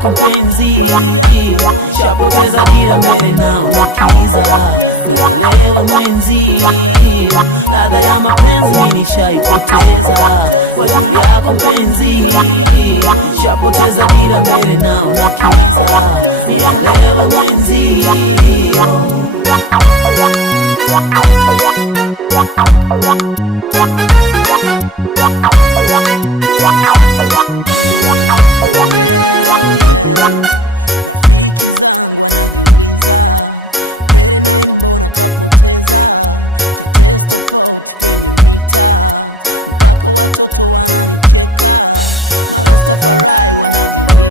yako mpenzi, nishapoteza dira mbele na unakiza. Nielewe mwenzi, ladha ya mapenzi nishaipoteza kwa ajili yako mpenzi, nishapoteza dira mbele na unakiza. Nielewe mwenzi,